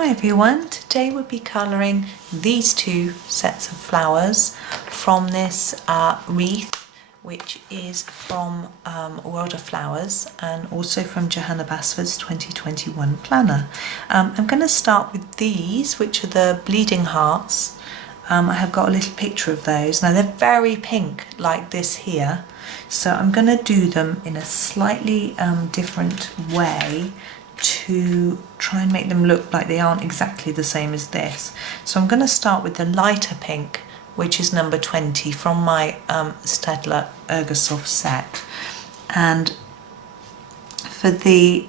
Hi everyone, today we'll be colouring these two sets of flowers from this wreath, which is from World of Flowers and also from Johanna Basford's 2021 planner. I'm going to start with these, which are the bleeding hearts. I have got a little picture of those. Now they're very pink like this here, so I'm going to do them in a slightly different way to try and make them look like they aren't exactly the same as this. So I'm going to start with the lighter pink, which is number 20 from my Staedtler Ergosoft set. And for the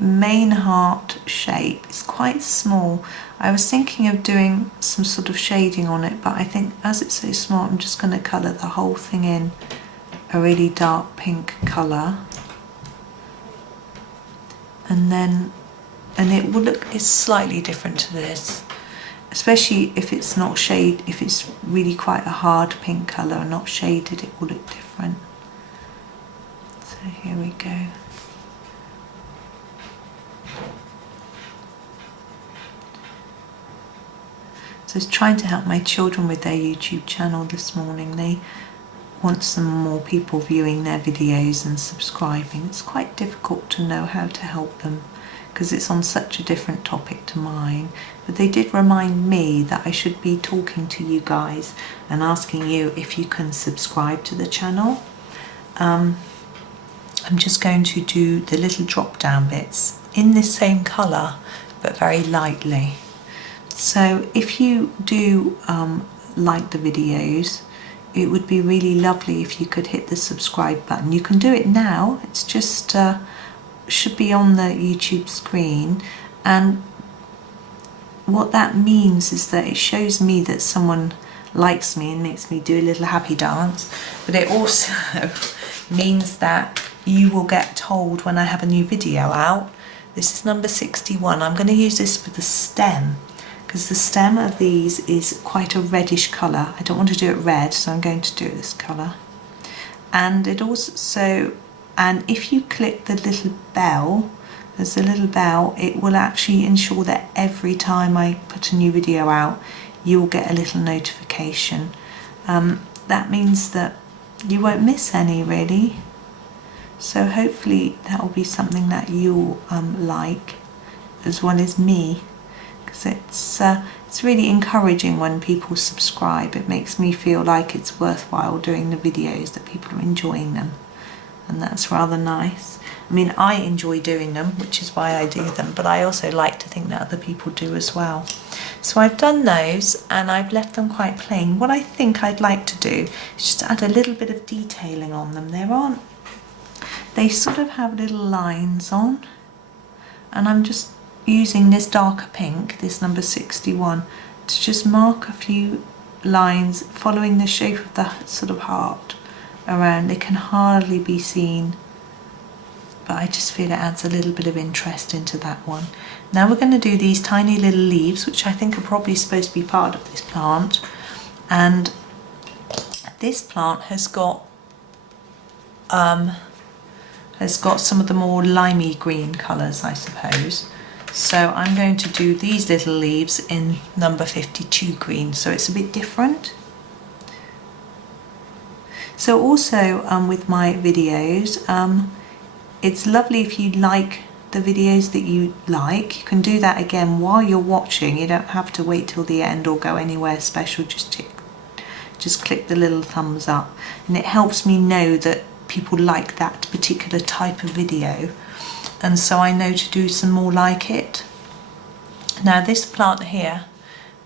main heart shape, it's quite small. I was thinking of doing some sort of shading on it, but I think as it's so small, I'm just going to colour the whole thing in a really dark pink colour. And it will look, it's slightly different to this, especially if it's not if it's really quite a hard pink colour and not shaded, it will look different. So here we go. So I was trying to help my children with their YouTube channel this morning. They want some more people viewing their videos and subscribing. It's quite difficult to know how to help them because it's on such a different topic to mine, but they did remind me that I should be talking to you guys and asking you if you can subscribe to the channel. I'm just going to do the little drop down bits in this same colour but very lightly. So if you do like the videos, it would be really lovely if you could hit the subscribe button. You can do it now, it's just should be on the YouTube screen, and what that means is that it shows me that someone likes me and makes me do a little happy dance, but it also means that you will get told when I have a new video out. This is number 61. I'm going to use this for the stem, because the stem of these is quite a reddish colour. I don't want to do it red, so I'm going to do it this colour. And it also, and if you click the little bell, there's a little bell, it will actually ensure that every time I put a new video out, you will get a little notification. That means that you won't miss any really. So hopefully that will be something that you'll like, as well as me. It's really encouraging when people subscribe. It makes me feel like it's worthwhile doing the videos, that people are enjoying them, and that's rather nice. I mean, I enjoy doing them, which is why I do them, but I also like to think that other people do as well. So I've done those and I've left them quite plain. What I think I'd like to do is just add a little bit of detailing on them. They sort of have little lines on, and I'm just using this darker pink, this number 61, to just mark a few lines following the shape of the sort of heart around. They can hardly be seen, but I just feel it adds a little bit of interest into that one. Now we're going to do these tiny little leaves, which I think are probably supposed to be part of this plant, and this plant has got some of the more limey green colours, I suppose. So I'm going to do these little leaves in number 52 green, so it's a bit different. So also with my videos, it's lovely if you like the videos that you like. You can do that again while you're watching. You don't have to wait till the end or go anywhere special. Just click the little thumbs up, and it helps me know that people like that particular type of video, and so I know to do some more like it. Now this plant here,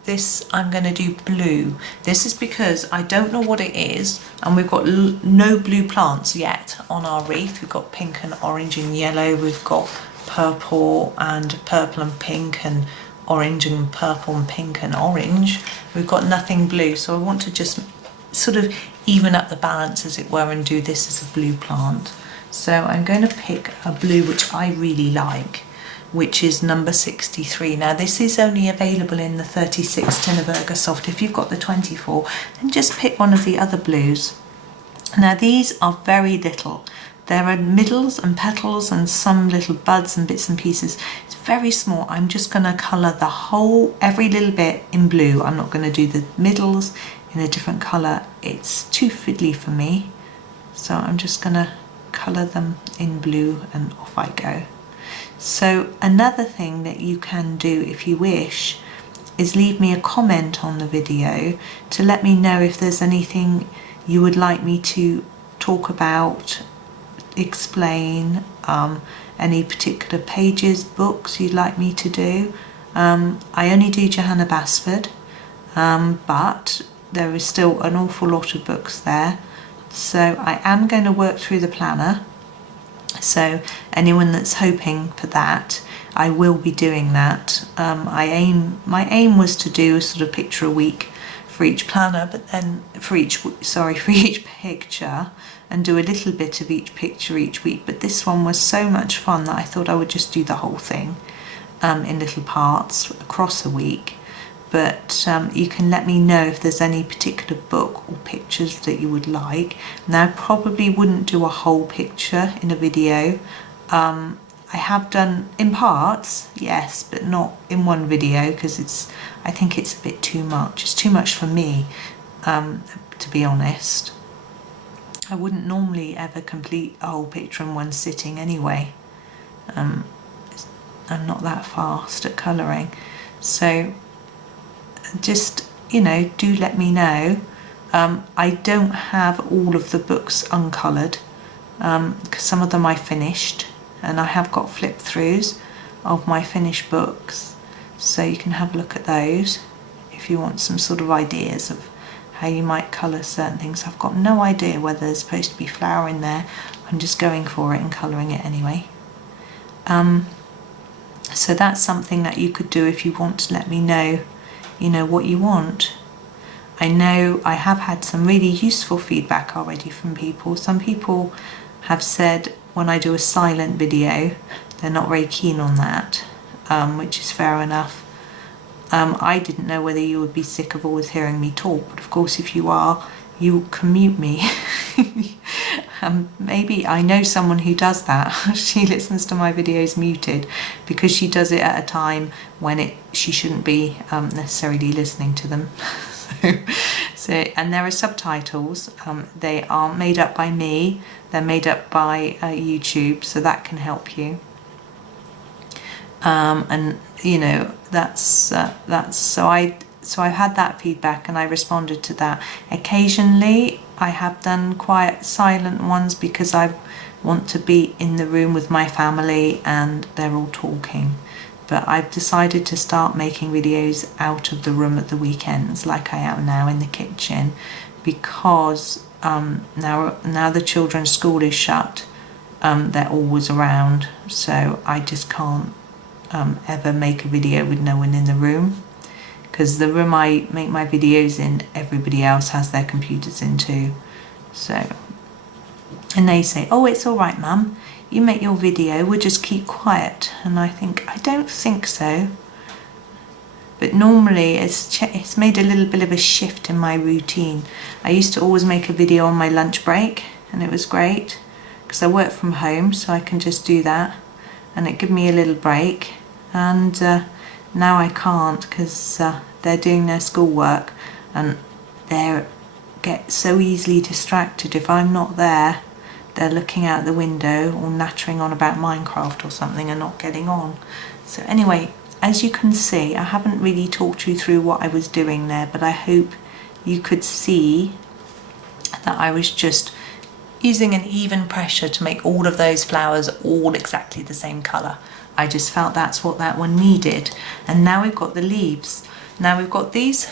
this I'm going to do blue. This is because I don't know what it is, and we've got no blue plants yet on our wreath. We've got pink and orange and yellow, we've got purple and pink and orange and purple and pink and orange. We've got nothing blue, so I want to just sort of even up the balance, as it were, and do this as a blue plant. So I'm going to pick a blue which I really like, which is number 63. Now this is only available in the 36 tin of Ergosoft. If you've got the 24, then just pick one of the other blues. Now these are very little, There are middles and petals and some little buds and bits and pieces. It's very small. I'm just going to colour the whole, every little bit in blue. I'm not going to do the middles in a different colour. It's too fiddly for me. So I'm just going to colour them in blue and off I go. So another thing that you can do if you wish is leave me a comment on the video to let me know if there's anything you would like me to talk about, explain, any particular pages, books you'd like me to do. I only do Johanna Basford, but there is still an awful lot of books there. So I am going to work through the planner. So anyone that's hoping for that, I will be doing that. My aim was to do a sort of picture a week for each planner, but then for each picture, and do a little bit of each picture each week. But this one was so much fun that I thought I would just do the whole thing in little parts across a week. But you can let me know if there's any particular book or pictures that you would like. Now, I probably wouldn't do a whole picture in a video. I have done in parts, yes, but not in one video, because I think it's a bit too much. It's too much for me, to be honest. I wouldn't normally ever complete a whole picture in one sitting anyway. I'm not that fast at colouring. So just, do let me know. I don't have all of the books uncoloured, because some of them I finished, and I have got flip throughs of my finished books, so you can have a look at those if you want some sort of ideas of how you might colour certain things. I've got no idea whether there's supposed to be flower in there. I'm just going for it and colouring it anyway. So that's something that you could do if you want to let me know, what you want. I know I have had some really useful feedback already from people. Some people have said when I do a silent video, they're not very keen on that, which is fair enough. I didn't know whether you would be sick of always hearing me talk, but of course if you are, you can mute me. Maybe I know someone who does that. She listens to my videos muted because she does it at a time when she shouldn't be necessarily listening to them. And there are subtitles. They are made up by me. They're made up by YouTube, so that can help you. That's so I've had that feedback and I responded to that. Occasionally I have done quiet silent ones because I want to be in the room with my family and they're all talking. But I've decided to start making videos out of the room at the weekends, like I am now in the kitchen, because now the children's school is shut. They're always around, so I just can't ever make a video with no one in the room, because the room I make my videos in, everybody else has their computers in too. So, and they say, oh, it's all right, Mum, you make your video, we'll just keep quiet. And I think, I don't think so. But normally it's made a little bit of a shift in my routine. I used to always make a video on my lunch break, and it was great because I work from home, so I can just do that and it gave me a little break. And now I can't, because they're doing their schoolwork and they get so easily distracted. If I'm not there, they're looking out the window or nattering on about Minecraft or something and not getting on. So anyway, as you can see, I haven't really talked you through what I was doing there, but I hope you could see that I was just using an even pressure to make all of those flowers all exactly the same colour. I just felt that's what that one needed. And now we've got the leaves. Now we've got these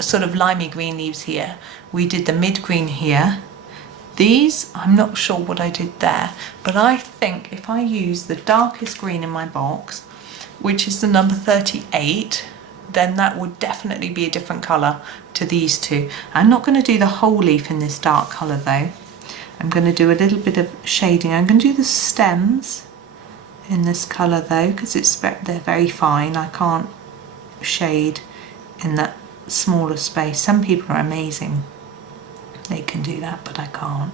sort of limey green leaves here. We did the mid green here. These, I'm not sure what I did there, but I think if I use the darkest green in my box, which is the number 38, then that would definitely be a different colour to these two. I'm not going to do the whole leaf in this dark colour though. I'm going to do a little bit of shading. I'm going to do the stems in this colour though, because they're very fine. I can't shade in that smaller space. Some people are amazing. They can do that, but I can't.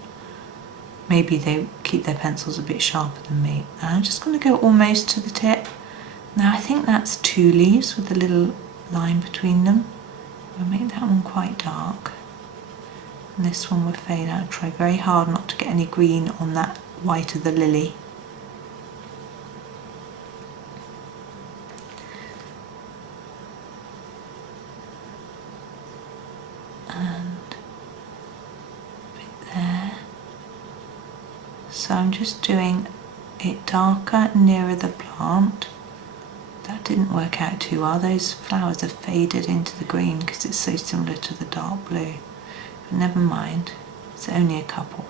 maybe they keep their pencils a bit sharper than me. And I'm just going to go almost to the tip. Now I think that's 2 leaves with a little line between them. We'll make that one quite dark. And this one will fade out. Try very hard not to get any green on that white of the lily. And a bit there. So I'm just doing it darker nearer the plant. That didn't work out too well. Those flowers have faded into the green because it's so similar to the dark blue. But never mind, it's only a couple.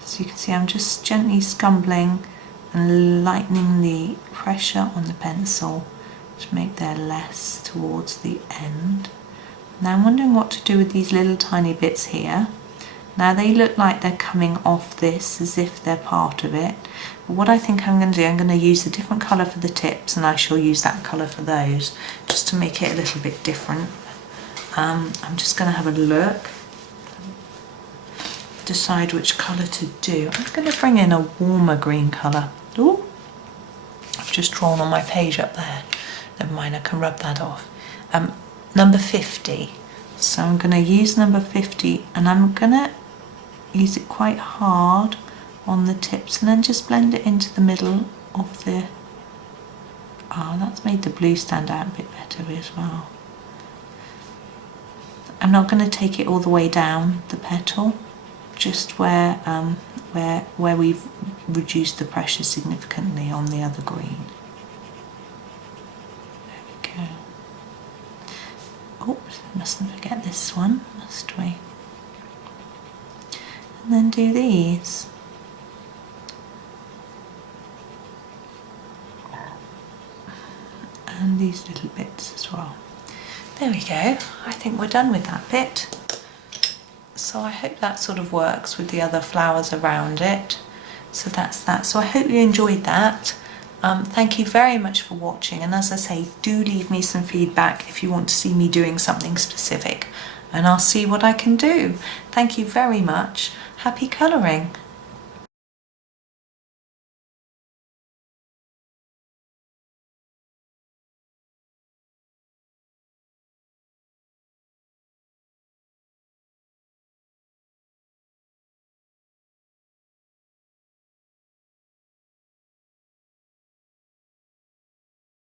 So you can see I'm just gently scumbling and lightening the pressure on the pencil to make there less towards the end. Now I'm wondering what to do with these little tiny bits here. Now they look like they're coming off this as if they're part of it. But what I think I'm going to do, I'm going to use a different colour for the tips, and I shall use that colour for those, just to make it a little bit different. I'm just going to have a look, decide which colour to do. I'm going to bring in a warmer green colour. Ooh, I've just drawn on my page up there. Never mind, I can rub that off. Number 50. So I'm going to use number 50, and I'm going to use it quite hard on the tips and then just blend it into the middle of the... Oh, that's made the blue stand out a bit better as well. I'm not going to take it all the way down the petal, just where we've reduced the pressure significantly on the other green. There we go. Oops, mustn't forget this one, must we? And then do these. And these little bits as well. There we go. I think we're done with that bit. So I hope that sort of works with the other flowers around it. So that's that. So I hope you enjoyed that. Thank you very much for watching, and as I say, do leave me some feedback if you want to see me doing something specific, and I'll see what I can do. Thank you very much. Happy colouring.